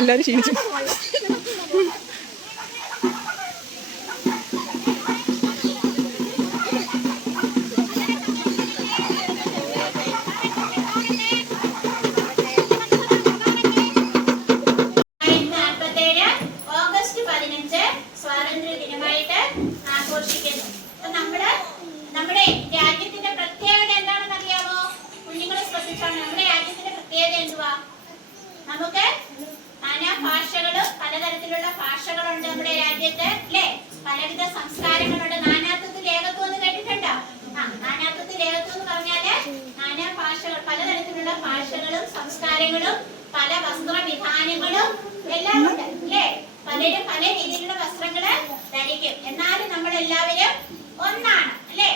എല്ലാരും ക്ഷീണിച്ചു. നമ്മുടെ രാജ്യത്തിന്റെ പ്രത്യേകത എന്താണെന്ന് അറിയാമോ? കുഞ്ഞുങ്ങളെ ശ്രദ്ധിച്ചാണ്. നമ്മുടെ രാജ്യത്തിന്റെ പ്രത്യേകത എന്തുവാ? നമുക്ക് നാനാ ഭാഷകളും പലതരത്തിലുള്ള ഭാഷകളുണ്ട് നമ്മുടെ രാജ്യത്ത്, അല്ലേ? പലവിധ സംസ്കാരങ്ങളുണ്ട്. നാനാത്വത്തിൽ ഏകത്വം എന്ന് കേട്ടിട്ടുണ്ടോ? നാനാത്വത്തിൽ ഏകത്വം എന്ന് പറഞ്ഞാല് നാനാ ഭാഷകൾ, പലതരത്തിലുള്ള ഭാഷകളും സംസ്കാരങ്ങളും പല വസ്ത്രവിധാനങ്ങളും എല്ലാം ഉണ്ട്, അല്ലേ? പലരും പല രീതിയിലുള്ള വസ്ത്രങ്ങള് ധരിക്കും. എന്നാലും നമ്മൾ എല്ലാവരും ഒന്നാണ്, അല്ലേ?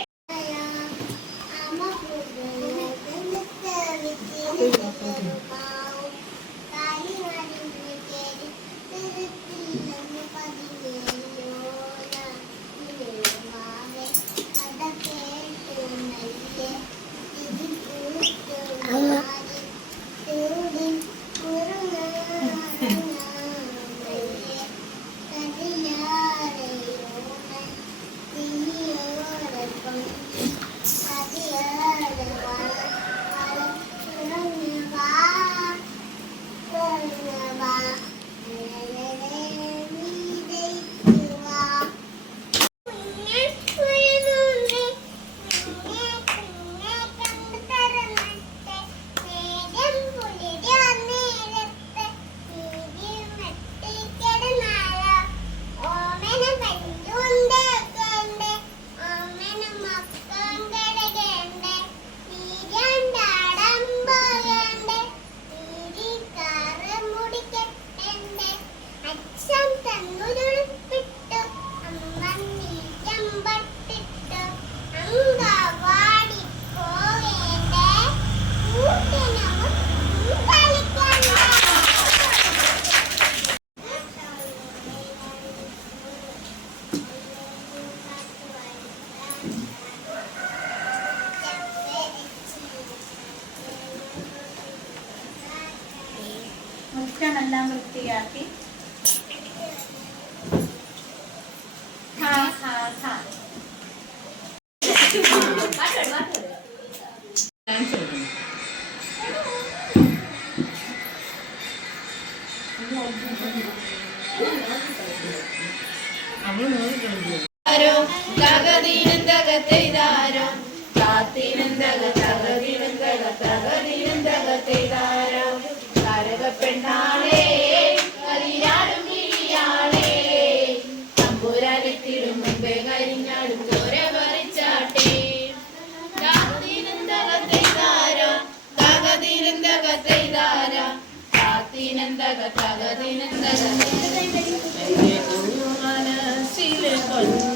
മുറ്റമെല്ലാം വൃത്തിയാക്കി പെണ്ണാളേ കരിയാടും കിളിയാളേ തമ്പുരാനെത്തിടും മുമ്പേ കരിഞ്ഞാടും ചോര പറിച്ചാട്ടെ കാത്തിനെന്തകത്തെയ്താരോ തകതിനെന്തകത്തെയ്താരോ മനസ്സിലെ കൊന്നു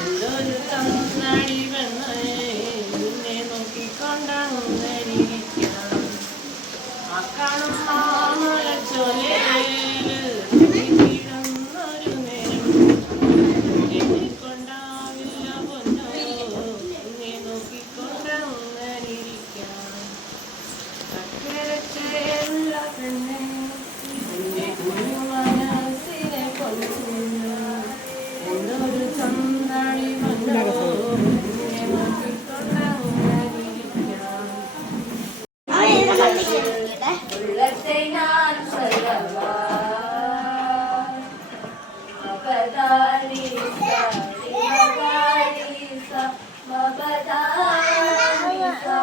എന്തൊരു തന്നാടി പെണ്ണെ നോക്കിക്കൊണ്ടാണ് കാണും മാമല ചോലയില് കിടന്നൊരു നേരം എണ്ണിക്കൊണ്ടാവില്ല പൊന്നോ എന്നെ നോക്കിക്കൊണ്ടങ്ങിരിക്കാം അക്കരെ ചേരുള്ള പെണ്ണെ എന്റെ കുഞ്ഞു മനസ്സിനെ കൊല്ലുന്നു എന്തൊരു ചന്താടി പൊന്നോ എന്നെ നോക്കിക്കൊണ്ടങ്ങിരിക്കാം ഉള്ളത്തെ ഞാൻ സ്വരവാ മപദാനി സാരി മപദാനി സാ മപദാനി സാ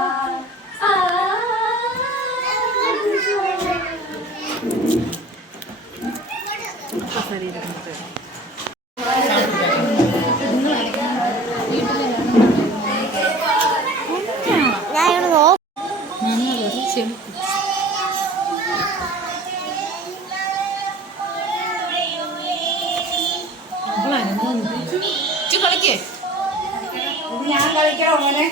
ഞാൻ കളിക്കണോ മോനെ?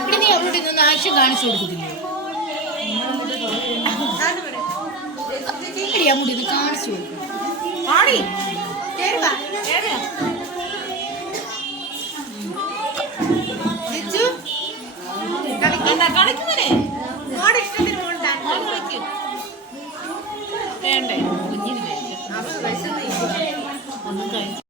ഇവിടെ നീ അവരോട് ഇന്ന് ആക്ഷൻ കാണിച്ചു കൊടുക്കത്തില്ലേ? മുടി ഇത് കാണിച്ചു കൊടുക്കും. കളിക്കുന്നേ മോടെ ഇഷ്ടത്തിന് മോൾ വേണ്ടേ കുഞ്ഞിന് ഒന്നും കഴിച്ചു